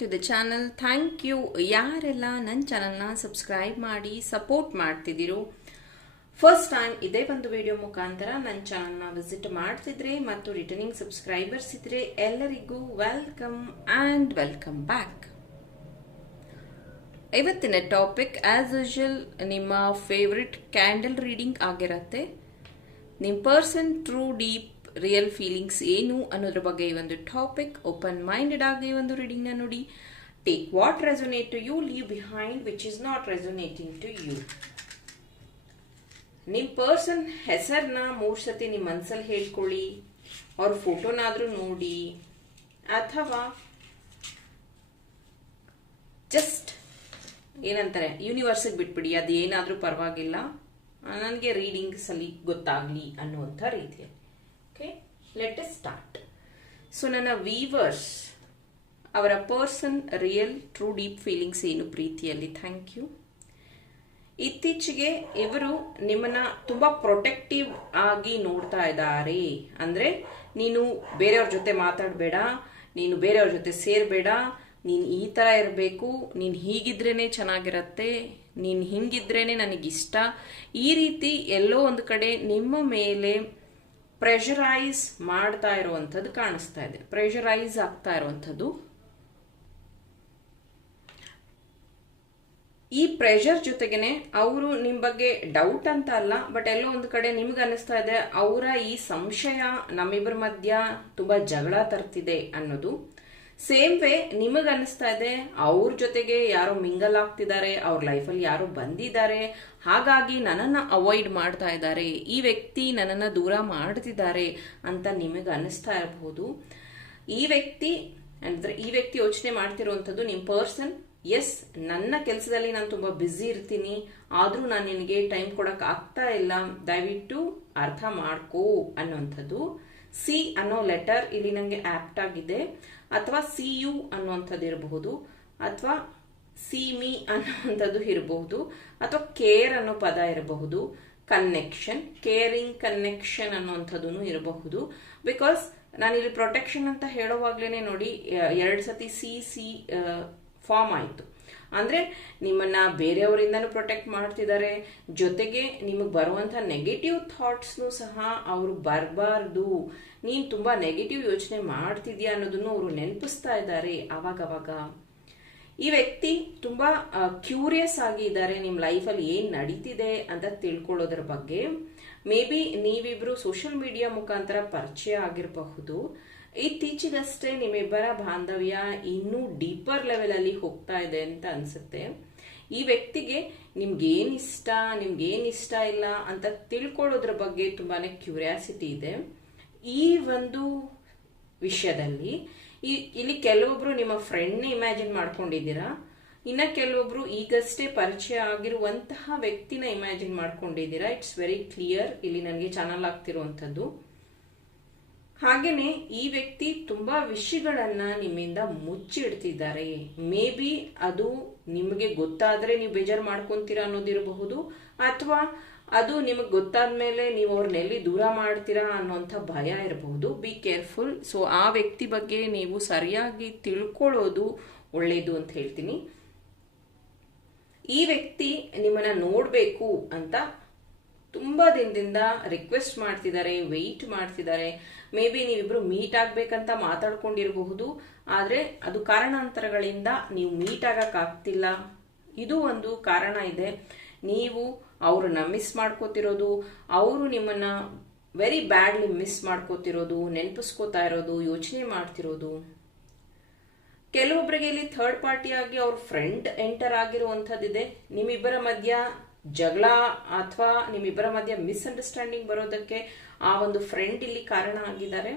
To the channel thank you ಯಾರೆಲ್ಲ ನನ್ನ ಚಾನಲ್ನ ಸಬ್ಸ್ಕ್ರೈಬ್ ಮಾಡಿ ಸಪೋರ್ಟ್ ಮಾಡ್ತಿದ್ದೀರೋ ಫಸ್ಟ್ ಟೈಮ್ ಇದೇ ಒಂದು ವಿಡಿಯೋ ಮುಖಾಂತರ ನನ್ನ ಚಾನಲ್ನ ವಿಸಿಟ್ ಮಾಡ್ತಿದ್ರೆ ಮತ್ತು ರಿಟರ್ನಿಂಗ್ ಸಬ್ಸ್ಕ್ರೈಬರ್ಸ್ ಇದ್ರೆ ಎಲ್ಲರಿಗೂ ವೆಲ್ಕಮ್ ಆ್ಯಂಡ್ ವೆಲ್ಕಮ್ ಬ್ಯಾಕ್ ಇವತ್ತಿನ ಟಾಪಿಕ್ ಆಸ್ ಯೂಶಲ್ ನಿಮ್ಮ ಫೇವ್ರೆಟ್ ಕ್ಯಾಂಡಲ್ ರೀಡಿಂಗ್ ಆಗಿರತ್ತೆ. ನಿಮ್ಮ person true deep real feelings ಏನು ಅನ್ನೋದ್ರ ಬಗ್ಗೆ ಈ ಒಂದು ಟಾಪಿಕ್ ಓಪನ್ ಮೈಂಡೆಡ್ ಆಗಿ ಒಂದು ರೀಡಿಂಗ್ನ ನೋಡಿ. Take what resonate to you leave behind which is not resonating to you ನಿಮ್ಮ ಪರ್ಸನ್ ಹೆಸರನ್ನ ಮೂರು ಸತಿ ನಿಮ್ಮ ಮನಸ್ಸಲ್ಲಿ ಹೇಳ್ಕೊಳ್ಳಿ, ಅವ್ರ ಫೋಟೋನಾದ್ರೂ ನೋಡಿ, ಅಥವಾ ಜಸ್ಟ್ ಏನಂತಾರೆ ಯೂನಿವರ್ಸಿಗೆ ಬಿಟ್ಬಿಡಿ ಅದು ಏನಾದರೂ ಪರವಾಗಿಲ್ಲ ನನಗೆ ರೀಡಿಂಗ್ಸ್ ಅಲ್ಲಿ ಗೊತ್ತಾಗ್ಲಿ ಅನ್ನುವಂಥ ರೀತಿಯಲ್ಲಿ. Okay let's start so ನನ್ನ ವೀವರ್ಸ್ ಅವರ person real true deep feelings ಏನು ಪ್ರೀತಿಯಲ್ಲಿ? ಥ್ಯಾಂಕ್ ಯು ಇತ್ತೀಚೆಗೆ ಇವರು ನಿಮ್ಮನ್ನ ತುಂಬ ಪ್ರೊಟೆಕ್ಟಿವ್ ಆಗಿ ನೋಡ್ತಾ ಇದ್ದಾರೆ. ಅಂದರೆ, ನೀನು ಬೇರೆಯವ್ರ ಜೊತೆ ಮಾತಾಡಬೇಡ, ನೀನು ಬೇರೆಯವ್ರ ಜೊತೆ ಸೇರಬೇಡ, ನೀನು ಈ ಥರ ಇರಬೇಕು, ನೀನು ಹೀಗಿದ್ರೇನೆ ಚೆನ್ನಾಗಿರತ್ತೆ, ನೀನು ಹಿಂಗಿದ್ರೇನೆ ನನಗಿಷ್ಟ. ಈ ರೀತಿ ಎಲ್ಲೋ ಒಂದು ಕಡೆ ನಿಮ್ಮ ಮೇಲೆ ಪ್ರೆಷರೈಸ್ ಮಾಡ್ತಾ ಇರುವಂಥದ್ದು ಕಾಣಿಸ್ತಾ ಇದೆ. ಪ್ರೆಷರೈಸ್ ಆಗ್ತಾ ಇರುವಂಥದ್ದು. ಈ ಪ್ರೆಷರ್ ಜೊತೆಗೇನೆ ಅವರು ನಿಮ್ಮ ಬಗ್ಗೆ ಡೌಟ್ ಅಂತ ಅಲ್ಲ ಬಟ್ ಎಲ್ಲೋ ಒಂದು ಕಡೆ ನಿಮ್ಗೆ ಅನಿಸ್ತಾ ಇದೆ, ಅವರ ಈ ಸಂಶಯ ನಮ್ಮಿಬ್ಬರ ಮಧ್ಯ ತುಂಬ ಜಗಳ ತರ್ತಿದೆ ಅನ್ನೋದು. ಸೇಮ್ ವೇ ನಿಮಗೆ ಅನಿಸ್ತಾ ಇದೆ, ಅವ್ರ ಜೊತೆಗೆ ಯಾರೋ ಮಿಂಗಲ್ ಆಗ್ತಿದ್ದಾರೆ, ಅವ್ರ ಲೈಫಲ್ಲಿ ಯಾರೋ ಬಂದಿದ್ದಾರೆ, ಹಾಗಾಗಿ ನನ್ನನ್ನು ಅವಾಯ್ಡ್ ಮಾಡ್ತಾ ಇದ್ದಾರೆ, ಈ ವ್ಯಕ್ತಿ ನನ್ನನ್ನು ದೂರ ಮಾಡ್ತಿದ್ದಾರೆ ಅಂತ ನಿಮಗೆ ಅನಿಸ್ತಾ ಇರಬಹುದು ಈ ವ್ಯಕ್ತಿ, ಅಂದರೆ ಈ ವ್ಯಕ್ತಿ ಯೋಚನೆ ಮಾಡ್ತಿರುವಂಥದ್ದು ನಿಮ್ಮ ಪರ್ಸನ್ ಎಸ್ ನನ್ನ ಕೆಲಸದಲ್ಲಿ ನಾನು ತುಂಬ ಬ್ಯುಸಿ ಇರ್ತೀನಿ, ಆದರೂ ನಾನು ನಿನಗೆ ಟೈಮ್ ಕೊಡೋಕ್ಕಾಗ್ತಾ ಇಲ್ಲ, ದಯವಿಟ್ಟು ಅರ್ಥ ಮಾಡ್ಕೋ ಅನ್ನುವಂಥದ್ದು. ಸಿ ಅನ್ನೋ ಲೆಟರ್ ಇಲ್ಲಿ ನನಗೆ ಆಪ್ಟ್ ಆಗಿದೆ. ಅಥವಾ ಸಿ ಯು ಅನ್ನುವಂಥದ್ದು ಇರಬಹುದು. ಅಥವಾ ಸಿ ಮಿ ಅನ್ನುವಂಥದ್ದು ಇರಬಹುದು. ಅಥವಾ ಕೇರ್ ಅನ್ನೋ ಪದ ಇರಬಹುದು. ಕನೆಕ್ಷನ್ ಕೇರಿಂಗ್ ಕನೆಕ್ಷನ್ ಅನ್ನುವಂಥದ್ದು ಇರಬಹುದು. ಬಿಕಾಸ್ ನಾನು ಇಲ್ಲಿ ಪ್ರೊಟೆಕ್ಷನ್ ಅಂತ ಹೇಳೋವಾಗ್ಲೇ ನೋಡಿ ಎರಡು ಸತಿ ಸಿ ಸಿ ಫಾರ್ಮ್ ಆಯಿತು. ಅಂದರೆ ನಿಮ್ಮನ್ನ ಬೇರೆಯವರಿಂದನೂ ಪ್ರೊಟೆಕ್ಟ್ ಮಾಡ್ತಿದ್ದಾರೆ. ಜೊತೆಗೆ ನಿಮಗೆ ಬರುವಂಥ ನೆಗೆಟಿವ್ ಥಾಟ್ಸ್ನು ಸಹ ಅವರು ಬರಬಾರ್ದು. ನೀನು ತುಂಬ ನೆಗೆಟಿವ್ ಯೋಚನೆ ಮಾಡ್ತಿದ್ಯಾ ಅನ್ನೋದನ್ನು ಅವರು ನೆನಪಿಸ್ತಾ ಇದ್ದಾರೆ ಆವಾಗವಾಗ ಈ ವ್ಯಕ್ತಿ ತುಂಬಾ ಕ್ಯೂರಿಯಸ್ ಆಗಿ ಇದ್ದಾರೆ ನಿಮ್ಮ ಲೈಫಲ್ಲಿ ಏನು ನಡೀತಿದೆ ಅಂತ ತಿಳ್ಕೊಳ್ಳೋದ್ರ ಬಗ್ಗೆ. ಮೇ ಬಿ ನೀವಿಬ್ರು ಸೋಷಿಯಲ್ ಮೀಡಿಯಾ ಮುಖಾಂತರ ಪರಿಚಯ ಆಗಿರಬಹುದು. ಇತ್ತೀಚೆಗಷ್ಟೇ ನಿಮ್ಮಿಬ್ಬರ ಬಾಂಧವ್ಯ ಇನ್ನೂ ಡೀಪರ್ ಲೆವೆಲ್ ಅಲ್ಲಿ ಹೋಗ್ತಾ ಇದೆ ಅಂತ ಅನ್ಸುತ್ತೆ. ಈ ವ್ಯಕ್ತಿಗೆ ನಿಮ್ಗೇನ್ ಇಷ್ಟ ನಿಮ್ಗೇನ್ ಇಷ್ಟ ಇಲ್ಲ ಅಂತ ತಿಳ್ಕೊಳ್ಳೋದ್ರ ಬಗ್ಗೆ ತುಂಬಾನೇ ಕ್ಯೂರಿಯಾಸಿಟಿ ಇದೆ. ಈ ಒಂದು ವಿಷಯದಲ್ಲಿ ಈ, ಇಲ್ಲಿ ಕೆಲವೊಬ್ರು ನಿಮ್ಮ ಫ್ರೆಂಡ್ನ ಇಮ್ಯಾಜಿನ್ ಮಾಡ್ಕೊಂಡಿದ್ದೀರಾ? ಇನ್ನ ಕೆಲವೊಬ್ರು ಈಗಷ್ಟೇ ಪರಿಚಯ ಆಗಿರುವಂತಹ ವ್ಯಕ್ತಿನ ಇಮ್ಯಾಜಿನ್ ಮಾಡ್ಕೊಂಡಿದ್ದೀರಾ? ಇಟ್ಸ್ ವೆರಿ ಕ್ಲಿಯರ್ ಇಲ್ಲಿ ನನಗೆ ಚಾನಲ್ ಆಗ್ತಿರುವಂಥದ್ದು. ಹಾಗೇನೆ ಈ ವ್ಯಕ್ತಿ ತುಂಬಾ ವಿಷಯಗಳನ್ನ ನಿಮ್ಮಿಂದ ಮುಚ್ಚಿಡ್ತಿದ್ದಾರೆ. ಮೇ ಬಿ ಅದು ನಿಮಗೆ ಗೊತ್ತಾದ್ರೆ ನೀವು ಬೇಜಾರು ಮಾಡ್ಕೊಂತೀರಾ ಅನ್ನೋದಿರಬಹುದು, ಅಥವಾ ಅದು ನಿಮಗೆ ಗೊತ್ತಾದ್ಮೇಲೆ ನೀವು ಅವ್ರನ್ನೆಲ್ಲಿ ದೂರ ಮಾಡ್ತೀರಾ ಅನ್ನೋಂಥ ಭಯ ಇರಬಹುದು. ಬಿ ಕೇರ್ಫುಲ್ ಸೊ ಆ ವ್ಯಕ್ತಿ ಬಗ್ಗೆ ನೀವು ಸರಿಯಾಗಿ ತಿಳ್ಕೊಳ್ಳೋದು ಒಳ್ಳೆಯದು ಅಂತ ಹೇಳ್ತೀನಿ. ಈ ವ್ಯಕ್ತಿ ನಿಮ್ಮನ್ನ ನೋಡಬೇಕು ಅಂತ ತುಂಬಾ ದಿನದಿಂದ ರಿಕ್ವೆಸ್ಟ್ ಮಾಡ್ತಿದ್ದಾರೆ ವೆಯ್ಟ್ ಮಾಡ್ತಿದ್ದಾರೆ. ಮೇ ಬಿ ನೀವಿಬ್ರು ಮೀಟ್ ಆಗ್ಬೇಕಂತ ಮಾತಾಡ್ಕೊಂಡಿರಬಹುದು. ಆದ್ರೆ ಅದು ಕಾರಣಾಂತರಗಳಿಂದ ನೀವು ಮೀಟ್ ಆಗಕ್ ಆಗ್ತಿಲ್ಲ. ಇದು ಒಂದು ಕಾರಣ ಇದೆ. ನೀವು ಅವ್ರನ್ನ ಮಿಸ್ ಮಾಡ್ಕೋತಿರೋದು, ಅವರು ನಿಮ್ಮನ್ನ ವೆರಿ ಬ್ಯಾಡ್ಲಿ ಮಿಸ್ ಮಾಡ್ಕೋತಿರೋದು, ನೆನಪಿಸ್ಕೋತಾ ಇರೋದು, ಯೋಚನೆ ಮಾಡ್ತಿರೋದು. ಕೆಲವೊಬ್ಬರಿಗೆ ಇಲ್ಲಿ ಥರ್ಡ್ ಆಗಿ ಅವ್ರ ಫ್ರೆಂಡ್ ಎಂಟರ್ ಆಗಿರುವಂಥದ್ದಿದೆ. ನಿಮ್ಮಿಬ್ಬರ ಮಧ್ಯ ಜಗಳ ಅಥವಾ ನಿಮ್ಮಿಬ್ಬರ ಮಧ್ಯ ಮಿಸ್ಅಂಡರ್ಸ್ಟ್ಯಾಂಡಿಂಗ್ ಬರೋದಕ್ಕೆ ಆ ಒಂದು ಫ್ರೆಂಡ್ ಇಲ್ಲಿ ಕಾರಣ ಆಗಿದ್ದಾರೆ.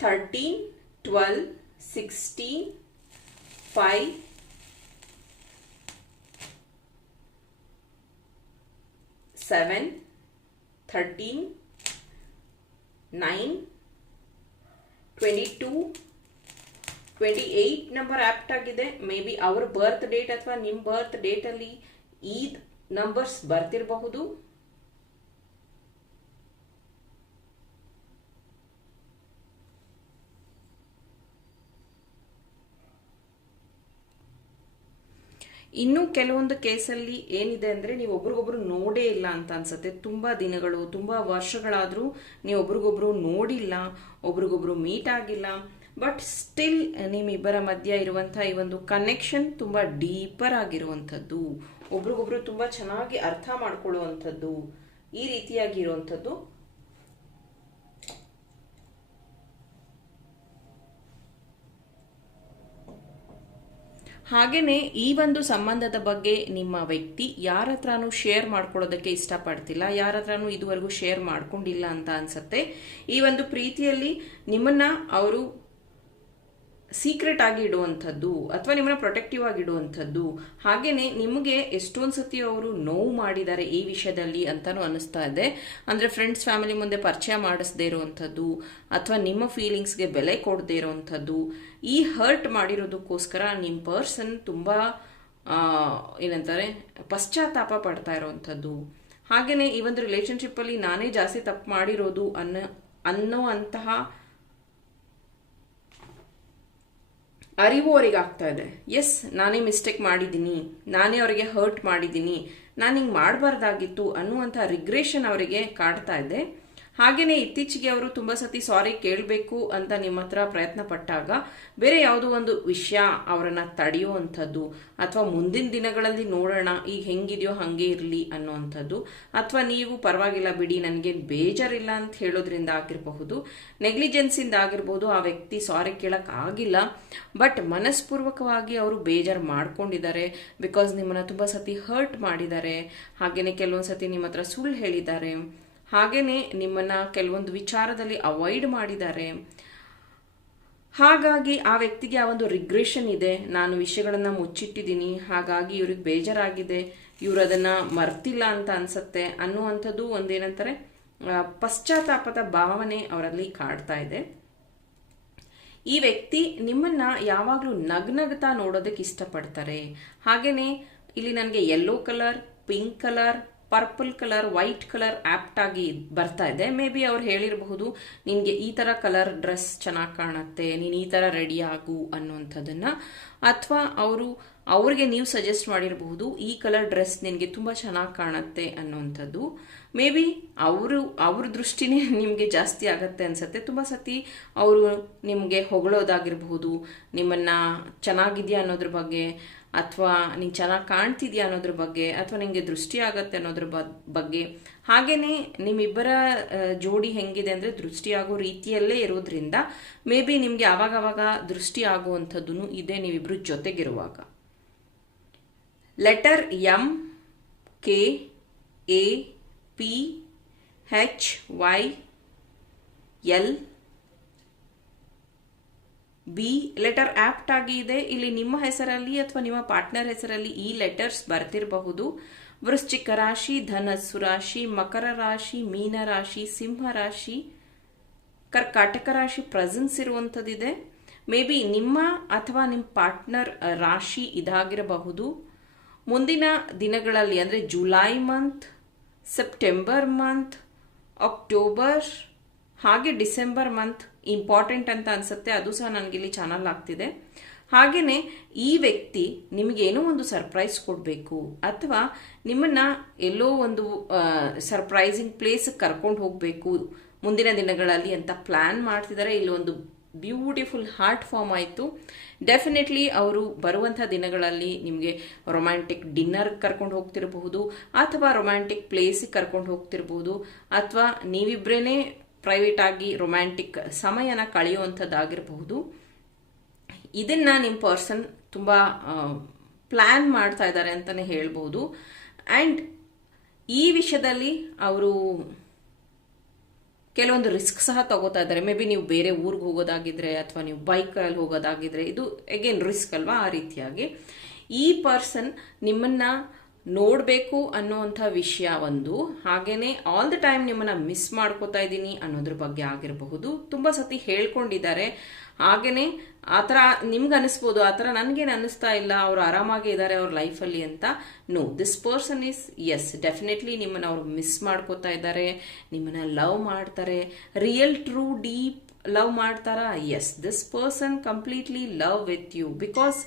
Thirteen twelve sixteen five seven thirteen nine twenty two twenty eight number opt ಆಗಿದೆ. ಮೇ ಬಿ ಅವ್ರ ಬರ್ತ್ ಡೇಟ್ ಅಥವಾ ನಿಮ್ಮ ಬರ್ತ್ ಅಲ್ಲಿ ಈದ್ ನಂಬರ್ಸ್ ಬರ್ತಿರಬಹುದು. ಇನ್ನು ಕೆಲವೊಂದು ಕೇಸಲ್ಲಿ ಏನಿದೆ ಅಂದ್ರೆ ನೀವು ಒಬ್ರಿಗೊಬ್ರು ನೋಡೇ ಇಲ್ಲ ಅಂತ ಅನ್ಸುತ್ತೆ. ತುಂಬಾ ದಿನಗಳು, ತುಂಬ ವರ್ಷಗಳಾದರೂ ನೀವು ಒಬ್ರಿಗೊಬ್ರು ನೋಡಿಲ್ಲ, ಒಬ್ರಿಗೊಬ್ರು ಮೀಟ್ ಆಗಿಲ್ಲ. ಬಟ್ ಸ್ಟಿಲ್ ನಿಮ್ಮಿಬ್ಬರ ಮಧ್ಯ ಇರುವಂತಹ ಈ ಒಂದು ಕನೆಕ್ಷನ್ ತುಂಬಾ ಡೀಪರ್ ಆಗಿರುವಂಥದ್ದು. ಒಬ್ರಿಗೊಬ್ರು ತುಂಬಾ ಚೆನ್ನಾಗಿ ಅರ್ಥ ಮಾಡ್ಕೊಳ್ಳುವಂಥದ್ದು, ಈ ರೀತಿಯಾಗಿರುವಂಥದ್ದು ಹಾಗೇನೆ ಈ ಒಂದು ಸಂಬಂಧದ ಬಗ್ಗೆ ನಿಮ್ಮ ವ್ಯಕ್ತಿ ಯಾರ ಹತ್ರನೂ ಶೇರ್ ಮಾಡ್ಕೊಳ್ಳೋದಕ್ಕೆ ಇಷ್ಟಪಡ್ತಿಲ್ಲ, ಯಾರ ಹತ್ರನೂ ಇದುವರೆಗೂ ಶೇರ್ ಮಾಡ್ಕೊಂಡಿಲ್ಲ ಅಂತ ಅನ್ಸತ್ತೆ. ಈ ಒಂದು ಪ್ರೀತಿಯಲ್ಲಿ ನಿಮ್ಮನ್ನ ಅವರು ಸೀಕ್ರೆಟ್ ಆಗಿ ಇಡುವಂಥದ್ದು ಅಥವಾ ನಿಮ್ಮನ್ನ ಪ್ರೊಟೆಕ್ಟಿವ್ ಆಗಿ ಇಡುವಂಥದ್ದು, ಹಾಗೇನೆ ನಿಮಗೆ ಎಷ್ಟೊಂದು ಸತಿ ಅವರು ನೋವು ಮಾಡಿದ್ದಾರೆ ಈ ವಿಷಯದಲ್ಲಿ ಅಂತಾನು ಅನಿಸ್ತಾ ಇದೆ. ಅಂದ್ರೆ ಫ್ರೆಂಡ್ಸ್ ಫ್ಯಾಮಿಲಿ ಮುಂದೆ ಪರಿಚಯ ಮಾಡಿಸದೇ ಇರುವಂಥದ್ದು ಅಥವಾ ನಿಮ್ಮ ಫೀಲಿಂಗ್ಸ್ಗೆ ಬೆಲೆ ಕೊಡದೇ ಇರುವಂಥದ್ದು, ಈ ಹರ್ಟ್ ಮಾಡಿರೋದಕ್ಕೋಸ್ಕರ ನಿಮ್ಮ ಪರ್ಸನ್ ತುಂಬಾ ಏನಂತಾರೆ, ಪಶ್ಚಾತ್ತಾಪ ಪಡ್ತಾ ಇರುವಂಥದ್ದು. ಹಾಗೆಯೇ ಈ ಒಂದು ರಿಲೇಶನ್ಶಿಪ್ ಅಲ್ಲಿ ನಾನೇ ಜಾಸ್ತಿ ತಪ್ಪು ಮಾಡಿರೋದು ಅನ್ನೋ ಅನ್ನೋ ಅಂತಹ ಅರಿವು ಅವರಿಗೆ ಆಗ್ತಾ ಇದೆ. ಎಸ್ ನಾನೇ ಮಿಸ್ಟೇಕ್ ಮಾಡಿದ್ದೀನಿ. ನಾನೇ ಅವರಿಗೆ ಹರ್ಟ್ ಮಾಡಿದ್ದೀನಿ. ನಾನು ಹಿಂಗೆ ಮಾಡಬಾರ್ದಾಗಿತ್ತು ಅನ್ನುವಂಥ ರಿಗ್ರೇಷನ್ ಅವರಿಗೆ ಕಾಡ್ತಾ ಇದೆ. ಹಾಗೇನೆ ಇತ್ತೀಚೆಗೆ ಅವರು ತುಂಬಾ ಸತಿ ಸಾರಿ ಕೇಳಬೇಕು ಅಂತ ನಿಮ್ಮ ಹತ್ರ ಪ್ರಯತ್ನ ಪಟ್ಟಾಗ ಬೇರೆ ಯಾವುದೋ ಒಂದು ವಿಷಯ ಅವರನ್ನ ತಡೆಯುವಂಥದ್ದು ಅಥವಾ ಮುಂದಿನ ದಿನಗಳಲ್ಲಿ ನೋಡೋಣ ಈಗ ಹೆಂಗಿದೆಯೋ ಹಂಗೆ ಇರಲಿ ಅನ್ನೋವಂಥದ್ದು, ಅಥವಾ ನೀವು ಪರವಾಗಿಲ್ಲ ಬಿಡಿ, ನನಗೆ ಬೇಜಾರಿಲ್ಲ ಅಂತ ಹೇಳೋದ್ರಿಂದ ಆಗಿರಬಹುದು, ನೆಗ್ಲಿಜೆನ್ಸಿಂದ ಆಗಿರ್ಬೋದು, ಆ ವ್ಯಕ್ತಿ ಸಾರಿ ಕೇಳಕ್ ಆಗಿಲ್ಲ, ಬಟ್ ಮನಸ್ಪೂರ್ವಕವಾಗಿ ಅವರು ಬೇಜಾರು ಮಾಡ್ಕೊಂಡಿದ್ದಾರೆ ಬಿಕಾಸ್ ನಿಮ್ಮನ್ನ ತುಂಬಾ ಸತಿ ಹರ್ಟ್ ಮಾಡಿದ್ದಾರೆ, ಹಾಗೇನೆ ಕೆಲವೊಂದು ಸತಿ ನಿಮ್ಮ ಹತ್ರ ಸುಳ್ಳು ಹೇಳಿದ್ದಾರೆ ಹಾಗೇನೆ ನಿಮ್ಮನ್ನ ಕೆಲವೊಂದು ವಿಚಾರದಲ್ಲಿ ಅವಾಯ್ಡ್ ಮಾಡಿದ್ದಾರೆ. ಹಾಗಾಗಿ ಆ ವ್ಯಕ್ತಿಗೆ ಆ ಒಂದು ರಿಗ್ರೆಷನ್ ಇದೆ. ನಾನು ವಿಷಯಗಳನ್ನು ಮುಚ್ಚಿಟ್ಟಿದ್ದೀನಿ. ಹಾಗಾಗಿ ಇವ್ರಿಗೆ ಬೇಜಾರಾಗಿದೆ. ಇವ್ರು ಅದನ್ನ ಮರ್ತಿಲ್ಲ ಅಂತ ಅನಿಸುತ್ತೆ ಅನ್ನುವಂಥದ್ದು ಒಂದೇನಂತಾರೆ ಪಶ್ಚಾತ್ತಾಪದ ಭಾವನೆ ಅವರಲ್ಲಿ ಕಾಡ್ತಾ ಇದೆ. ಈ ವ್ಯಕ್ತಿ ನಿಮ್ಮನ್ನ ಯಾವಾಗಲೂ ನಗ್ನಗ್ತಾ ನೋಡೋದಕ್ಕೆ ಇಷ್ಟಪಡ್ತಾರೆ. ಹಾಗೇನೆ ಇಲ್ಲಿ ನನಗೆ yellow colour pink colour purple colour, white colour opt ಆಗಿ ಬರ್ತಾ ಇದೆ. ಮೇ ಬಿ ಅವ್ರು ಹೇಳಿರಬಹುದು, ನಿನಗೆ ಈ ತರ ಕಲರ್ ಡ್ರೆಸ್ ಚೆನ್ನಾಗಿ ಕಾಣುತ್ತೆ, ನೀನು ಈ ತರ ರೆಡಿ ಆಗು ಅನ್ನುವಂಥದ್ದನ್ನ. ಅಥವಾ ಅವರು, ಅವ್ರಿಗೆ ನೀವು ಸಜೆಸ್ಟ್ ಮಾಡಿರಬಹುದು, ಈ ಕಲರ್ ಡ್ರೆಸ್ ನಿನಗೆ ತುಂಬಾ ಚೆನ್ನಾಗಿ ಕಾಣುತ್ತೆ ಅನ್ನುವಂಥದ್ದು. ಮೇ ಬಿ ಅವರು, ಅವ್ರ ದೃಷ್ಟಿನೇ ನಿಮಗೆ ಜಾಸ್ತಿ ಆಗುತ್ತೆ ಅನ್ಸತ್ತೆ. ತುಂಬಾ ಸತಿ ಅವರು ನಿಮಗೆ ಹೊಗಳೋದಾಗಿರಬಹುದು, ನಿಮ್ಮನ್ನ ಚೆನ್ನಾಗಿದೆಯಾ ಅನ್ನೋದ್ರ ಬಗ್ಗೆ ಅಥವಾ ನೀನು ಚೆನ್ನಾಗಿ ಕಾಣ್ತಿದ್ಯಾ ಅನ್ನೋದ್ರ ಬಗ್ಗೆ ಅಥವಾ ನಿಮಗೆ ದೃಷ್ಟಿ ಆಗತ್ತೆ ಅನ್ನೋದ್ರ ಬಗ್ಗೆ. ಹಾಗೇನೆ ನಿಮ್ಮಿಬ್ಬರ ಜೋಡಿ ಹೆಂಗಿದೆ ಅಂದರೆ ದೃಷ್ಟಿ ಆಗೋ ರೀತಿಯಲ್ಲೇ ಇರೋದ್ರಿಂದ ಮೇ ಬಿ ನಿಮಗೆ ಅವಾಗ ದೃಷ್ಟಿ ಆಗುವಂಥದ್ದು ಇದೆ ನೀವಿಬ್ಬರು ಜೊತೆಗಿರುವಾಗ. Letter M, K, A, P, H, Y, L B letter opt ಆಗಿ ಇದೆ. ಇಲ್ಲಿ ನಿಮ್ಮ ಹೆಸರಲ್ಲಿ ಅಥವಾ ನಿಮ್ಮ ಪಾರ್ಟ್ನರ್ ಹೆಸರಲ್ಲಿ ಈ ಲೆಟರ್ಸ್ ಬರ್ತಿರಬಹುದು. ವೃಶ್ಚಿಕ ರಾಶಿ, ಧನಸ್ಸು ರಾಶಿ, ಮಕರ ರಾಶಿ, ಮೀನ ರಾಶಿ, ಸಿಂಹ ರಾಶಿ, ಕರ್ಕಾಟಕ ರಾಶಿ ಪ್ರೆಸೆನ್ಸ್ ಇರುವಂಥದ್ದಿದೆ. ಮೇ ಬಿ ನಿಮ್ಮ ಅಥವಾ ನಿಮ್ಮ ಪಾರ್ಟ್ನರ್ ರಾಶಿ ಇದಾಗಿರಬಹುದು. ಮುಂದಿನ ದಿನಗಳಲ್ಲಿ ಅಂದರೆ July month September month October ಹಾಗೆ ಡಿಸೆಂಬರ್ ಮಂತ್ ಇಂಪಾರ್ಟೆಂಟ್ ಅಂತ ಅನ್ಸುತ್ತೆ, ಅದು ಸಹ ನನಗೆ ಇಲ್ಲಿ ಚಾನಲ್ ಆಗ್ತಿದೆ. ಹಾಗೆಯೇ ಈ ವ್ಯಕ್ತಿ ನಿಮಗೇನೋ ಒಂದು ಸರ್ಪ್ರೈಸ್ ಕೊಡಬೇಕು, ಅಥವಾ ನಿಮ್ಮನ್ನ ಎಲ್ಲೋ ಒಂದು ಸರ್ಪ್ರೈಸಿಂಗ್ ಪ್ಲೇಸ್ ಕರ್ಕೊಂಡು ಹೋಗಬೇಕು, ಮುಂದಿನ ದಿನಗಳಲ್ಲಿ ಅಂತ ಪ್ಲಾನ್ ಮಾಡ್ತಿದ್ದಾರೆ ಇಲ್ಲಿ ಒಂದು ಬ್ಯೂಟಿಫುಲ್ ಹಾರ್ಟ್ ಫಾರ್ಮ್ ಆಯಿತು. ಡೆಫಿನೆಟ್ಲಿ ಅವರು ಬರುವಂಥ ದಿನಗಳಲ್ಲಿ ನಿಮಗೆ ರೊಮ್ಯಾಂಟಿಕ್ ಡಿನ್ನರ್ ಕರ್ಕೊಂಡು ಹೋಗ್ತಿರಬಹುದು, ಅಥವಾ ರೊಮ್ಯಾಂಟಿಕ್ ಪ್ಲೇಸಿಗೆ ಕರ್ಕೊಂಡು ಹೋಗ್ತಿರಬಹುದು, ಅಥವಾ ನೀವಿಬ್ರೇನೆ ಪ್ರೈವೇಟ್ ಆಗಿ ರೊಮ್ಯಾಂಟಿಕ್ ಸಮಯನ ಕಳೆಯುವಂಥದ್ದಾಗಿರಬಹುದು. ಇದನ್ನ ನಿಮ್ಮ ಪರ್ಸನ್ ತುಂಬ ಪ್ಲ್ಯಾನ್ ಮಾಡ್ತಾ ಇದ್ದಾರೆ ಅಂತಲೇ ಹೇಳ್ಬೋದು ಆ್ಯಂಡ್ ಈ ವಿಷಯದಲ್ಲಿ ಅವರು ಕೆಲವೊಂದು ರಿಸ್ಕ್ ಸಹ ತಗೋತಾ ಇದ್ದಾರೆ. ಮೇ ಬಿ ನೀವು ಬೇರೆ ಊರಿಗೆ ಹೋಗೋದಾಗಿದ್ರೆ ಅಥವಾ ನೀವು ಬೈಕಲ್ಲಿ ಹೋಗೋದಾಗಿದ್ರೆ ಇದು ಅಗೇನ್ ರಿಸ್ಕ್ ಅಲ್ವಾ ಆ ರೀತಿಯಾಗಿ. ಈ ಪರ್ಸನ್ ನಿಮ್ಮನ್ನ ನೋಡಬೇಕು ಅನ್ನುವಂಥ ವಿಷಯ ಒಂದು. ಹಾಗೆಯೇ ಆಲ್ ದ ಟೈಮ್ ನಿಮ್ಮನ್ನು ಮಿಸ್ ಮಾಡ್ಕೋತಾ ಇದ್ದೀನಿ ಅನ್ನೋದ್ರ ಬಗ್ಗೆ ಆಗಿರಬಹುದು. ತುಂಬ ಸತಿ ಹೇಳ್ಕೊಂಡಿದ್ದಾರೆ. ಹಾಗೆಯೇ ಆ ಥರ ನಿಮ್ಗೆ ಅನಿಸ್ಬೋದು, ಆ ಥರ ನನಗೇನು ಅನ್ನಿಸ್ತಾ ಇಲ್ಲ, ಅವರು ಆರಾಮಾಗಿ ಇದ್ದಾರೆ ಅವ್ರ ಲೈಫಲ್ಲಿ ಅಂತ. No this person is yes definitely ನಿಮ್ಮನ್ನು ಅವ್ರು ಮಿಸ್ ಮಾಡ್ಕೋತಾ ಇದ್ದಾರೆ, ನಿಮ್ಮನ್ನು ಲವ್ ಮಾಡ್ತಾರೆ. ರಿಯಲ್ ಟ್ರೂ ಡೀಪ್ ಲವ್ ಮಾಡ್ತಾರಾ? Yes this person completely love with you because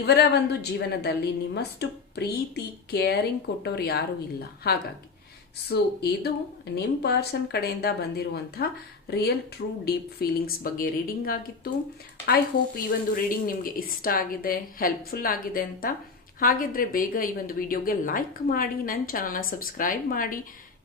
ಇವರ ಒಂದು ಜೀವನದಲ್ಲಿ ನಿಮ್ಮಷ್ಟು ಪ್ರೀತಿ ಕೇರಿಂಗ್ ಕೊಟ್ಟವ್ರು ಯಾರೂ ಇಲ್ಲ. ಹಾಗಾಗಿ. ಸೊ ಇದು ನಿಮ್ಮ ಪರ್ಸನ್ ಕಡೆಯಿಂದ ಬಂದಿರುವಂತಹ ರಿಯಲ್ ಟ್ರೂ ಡೀಪ್ ಫೀಲಿಂಗ್ಸ್ ಬಗ್ಗೆ ರೀಡಿಂಗ್ ಆಗಿತ್ತು. ಐ ಹೋಪ್ ಈ ಒಂದು ರೀಡಿಂಗ್ ನಿಮಗೆ ಇಷ್ಟ ಆಗಿದೆ ಹೆಲ್ಪ್ಫುಲ್ ಆಗಿದೆ ಅಂತ. ಹಾಗಿದ್ರೆ ಬೇಗ ಈ ಒಂದು ವಿಡಿಯೋಗೆ ಲೈಕ್ ಮಾಡಿ ನನ್ನ ಚಾನಲ್ನ ಸಬ್ಸ್ಕ್ರೈಬ್ ಮಾಡಿ.